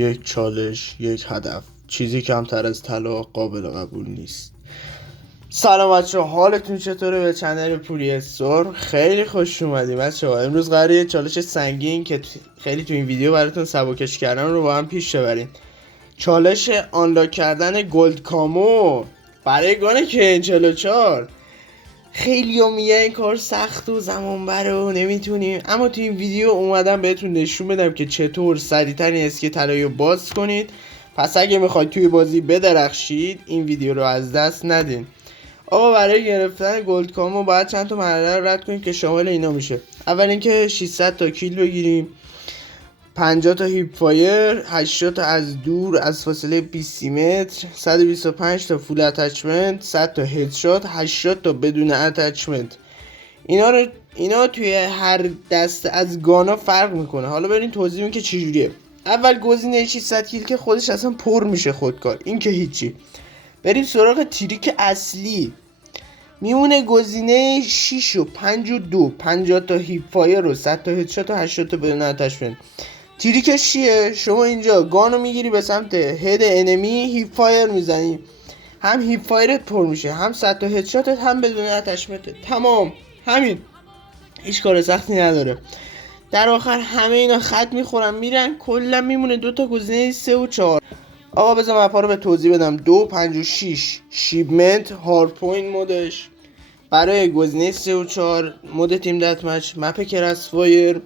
یک چالش، یک هدف. چیزی کمتر از طلا قابل قبول نیست. سلام بچه‌ها، حالتون چطوره؟ به چنل پوری استور خیلی خوش اومدیم بچه‌ها. امروز قراره یه چالش سنگین که خیلی تو این ویدیو براتون سبکش کردم رو با هم پیش ببریم. چالش آنلاک کردن گلد کامو برای گان KN44. خیلی میگه این کار سخت و زمان بره و نمیتونیم، اما تو این ویدیو اومدم بهتون نشون بدم که چطور سریعتر این اسکه طلایی رو باز کنید. پس اگه میخواید توی بازی بدرخشید این ویدیو رو از دست ندین. آقا برای گرفتن گلد کامو باید چند تا مرحله رو رد کنیم که شامل اینا میشه. اول اینکه 600 تا کیل بگیریم، 50 تا هیپ فایر، 80 تا از دور از فاصله 20 متر، 125 تا فول اتچمنت، 100 تا هدشات، 80 تا بدون اتچمنت. اینا توی هر دسته از گانا فرق میکنه. حالا بریم توضیح میدیم که چجوریه. اول گزینه 600 کیل که خودش اصلا پر میشه خودکار، این که هیچی. بریم سراغ تریک اصلی. میمونه گزینه 6 و 5 و 2، 50 تا هیپ فایر و 100 تا هدشات و 80 تا بدون اتچمنت. تریکش چیه؟ شما اینجا گانو میگیری به سمت هد انمی، هیپ فایر میزنی، هم هیپ فایرت پر میشه، هم 100 تا هدشاتت، هم بدون اتچمنت. تمام، همین، هیچ کار سختی نداره. در آخر همه اینا خط میخورن میرن، کلا میمونه دو تا گزینه 3 و 4. آقا بذار مپا رو به توضیح بدم. 2 5 و 6 شیپمنت هاردپوینت مودش، برای گزینه 3 و 4 مود تیم دت مچ، مپ کرسفایر،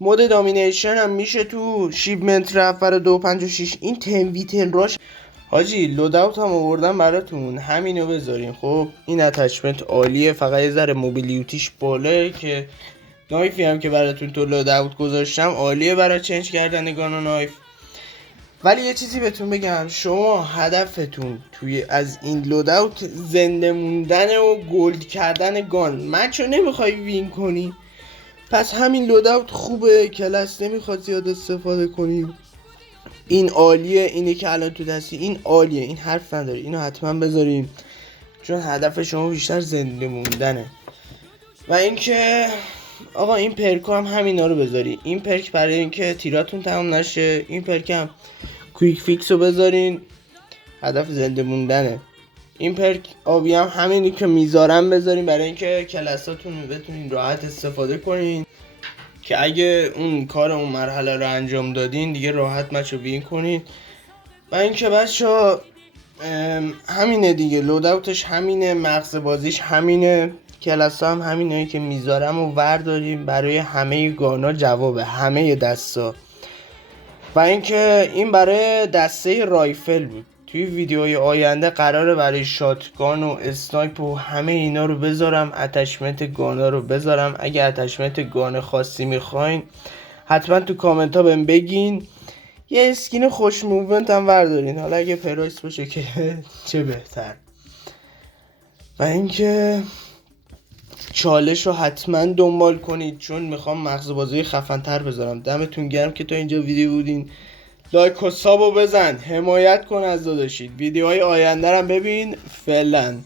مود دامینیشن هم میشه تو شیپمنت رفت برای 2 5 و 6. این تنویتن راش حاجی لوداوت هم آوردم براتون، همینو بذارین. خب این اتچمنت عالیه، فقط یه ذره موبیلیتیش باله که نایفی هم که براتون تو لوداوت گذاشتم عالیه برای چنج کردن گان و نایف. ولی یه چیزی بهتون بگم، شما هدفتون توی از این لوداوت زنده موندن و گلد کردن گان، مچو نمیخوای وین کنی، پس همین لوداوت خوبه. کلاس نمیخواد زیاد استفاده کنیم. این عالیه، اینی که الان تو دستی این عالیه، این حرف نداره، اینو حتما بذارین چون هدف شما بیشتر زنده موندنه. و اینکه آقا این پرکو هم همینا رو بذارین. این پرک برای اینکه تیراتون تمام نشه، این پرک هم کویک فیکس رو بذارین، هدف زنده موندنه. این پرک آبی هم همینی که میذارم بذارین برای اینکه کلاساتون بتونین راحت استفاده کنین، که اگه اون کار اون مرحله رو انجام دادین دیگه راحت مچو وین کنین. و اینکه بچه‌ها همینه دیگه، لوداوتش همینه، مغز بازیش همینه، کلاسا هم همینه که میذارم و ورداریم برای همه گانا، جواب همه دستا. و اینکه این برای دسته رایفل بود. توی ویدیوهای آینده قراره برای شاتگان و اسنایپ و همه اینا رو بذارم، اتچمنت گانا رو بذارم. اگه اتچمنت گان خاصی میخواین حتما تو کامنت ها بهم بگین. یه اسکین خوش موومنت هم وردارین، حالا اگه پرایس باشه که چه بهتر. و اینکه چالش رو حتما دنبال کنید چون میخوام مغز بازی خفن تر بذارم. دمتون گرم که تا اینجا ویدیو بودین. لایک و سابو بزن، حمایت کن از داداشید. ویدیوهای آینده رو ببین. فعلا